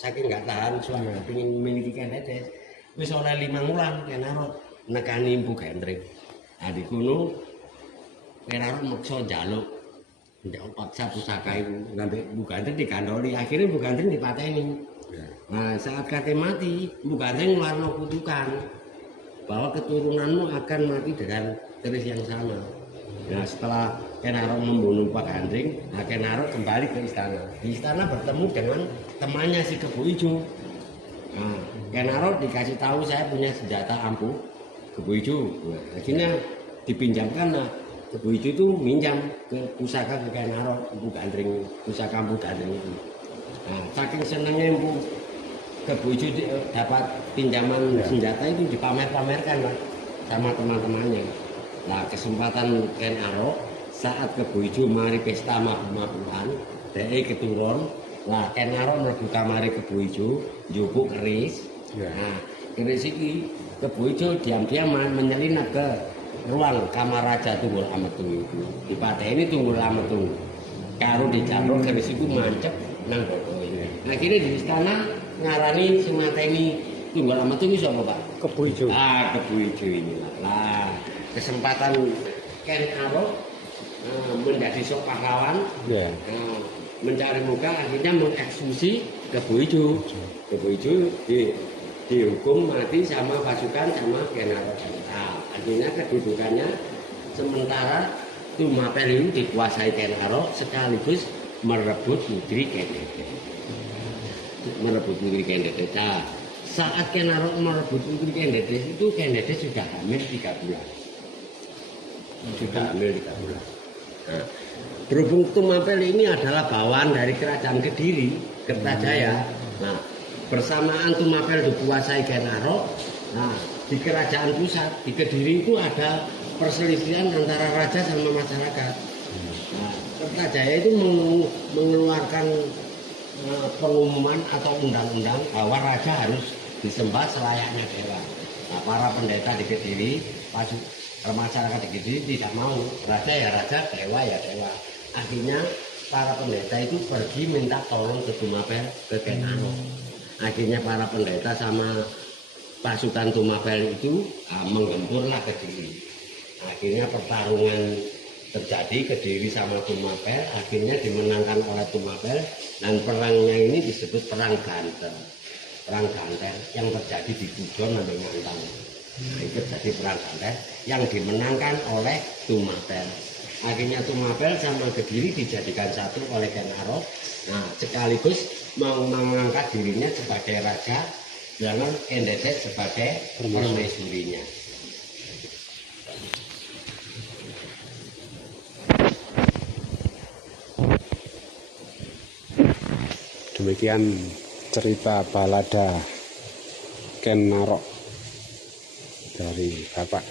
saking nggak tahan suami pengen memiliki Ken Dedes. Wis oleh 5 wulan Ken Arok nekani Mpu Gandring. Nah di kono Ken Arok maksa njaluk paksa pusaka itu ngambil Mpu Gandring digandoli, akhirnya Mpu Gandring dipateni. Nah saat kate mati Mpu Gandring ngeluarno kutukan bahwa keturunanmu akan mati dengan keris yang sama. Nah setelah Ken Arok membunuh Pak Gandring, nah Ken Arok kembali ke istana. Di istana bertemu dengan temannya si Kebo Ijo. Nah Ken Arok dikasih tahu saya punya senjata ampuh Kebo Ijo. Nah, akhirnya dipinjamkan. Nah Kebo Ijo itu minjam ke pusaka ke Ken Arok, Mpu Gandring, pusaka Mpu Gandring itu. Nah saking senengnya Kebo Ijo dapat pinjaman senjata itu dipamer-pamerkan Pak, sama teman-temannya. Nah kesempatan Ken Arok saat Kebo Ijo mari pesta mabuk-mabukan, dhek keturun. Nah Ken Arok mlebu kamare Kebo Ijo, njupuk keris. Nah keris iki Kebo Ijo diam-diam menyelinap ke ruang kamar Raja Tunggul Ametung itu. Dipateni Tunggul Ametung. Karo dijaluk keris itu mancep nang bodoh ini. Nah kini di istana ngarani sing mateni Tunggul Ametung iki sapa Pak? Kebo Ijo. Ah Kebo Ijo inilah. Lah kesempatan Ken Arok menjadi sok pahlawan, mencari muka, akhirnya mengeksekusi Kebo Ijo. Kebo Ijo dihukum mati sama pasukan sama Ken Arok. Nah, akhirnya kedudukannya sementara Tumapel itu dikuasai Ken Arok sekaligus merebut putri Ken Dedes. Merebut putri Ken Dedes. Nah, saat Ken Arok merebut putri Ken Dedes itu Ken Dedes sudah hamil 3 bulan. Sudah hamil 3 bulan. Nah, berhubung Tumapel ini adalah bawahan dari kerajaan Kediri, Kertajaya. Nah, bersamaan Tumapel dikuasai Ken Arok. Nah, di kerajaan pusat di Kediri itu ada perselisihan antara raja sama masyarakat. Nah, Kertajaya itu mengeluarkan pengumuman atau undang-undang bahwa raja harus disembah selayaknya dewa. Nah, para pendeta di Kediri, masyarakat di Kediri tidak mau. Raja ya raja, dewa ya dewa. Akhirnya para pendeta itu pergi minta tolong ke Tumapel, ke Ken Arok. Akhirnya para pendeta sama pasukan Tumapel itu menggempurlah Kediri. Akhirnya pertarungan terjadi Kediri sama Tumapel, akhirnya dimenangkan oleh Tumapel, dan perangnya ini disebut Perang Ganter. Perang Ganter yang terjadi di Bujon sampai Ngantang. Nah, itu terjadi Perang Ganter yang dimenangkan oleh Tumapel. Akhirnya Tumapel sama Kediri dijadikan satu oleh Ken Arok. Nah, sekaligus mengangkat dirinya sebagai raja, dengan Ken Dedes sebagai permaisurinya. Demikian cerita balada Ken Arok dari Bapak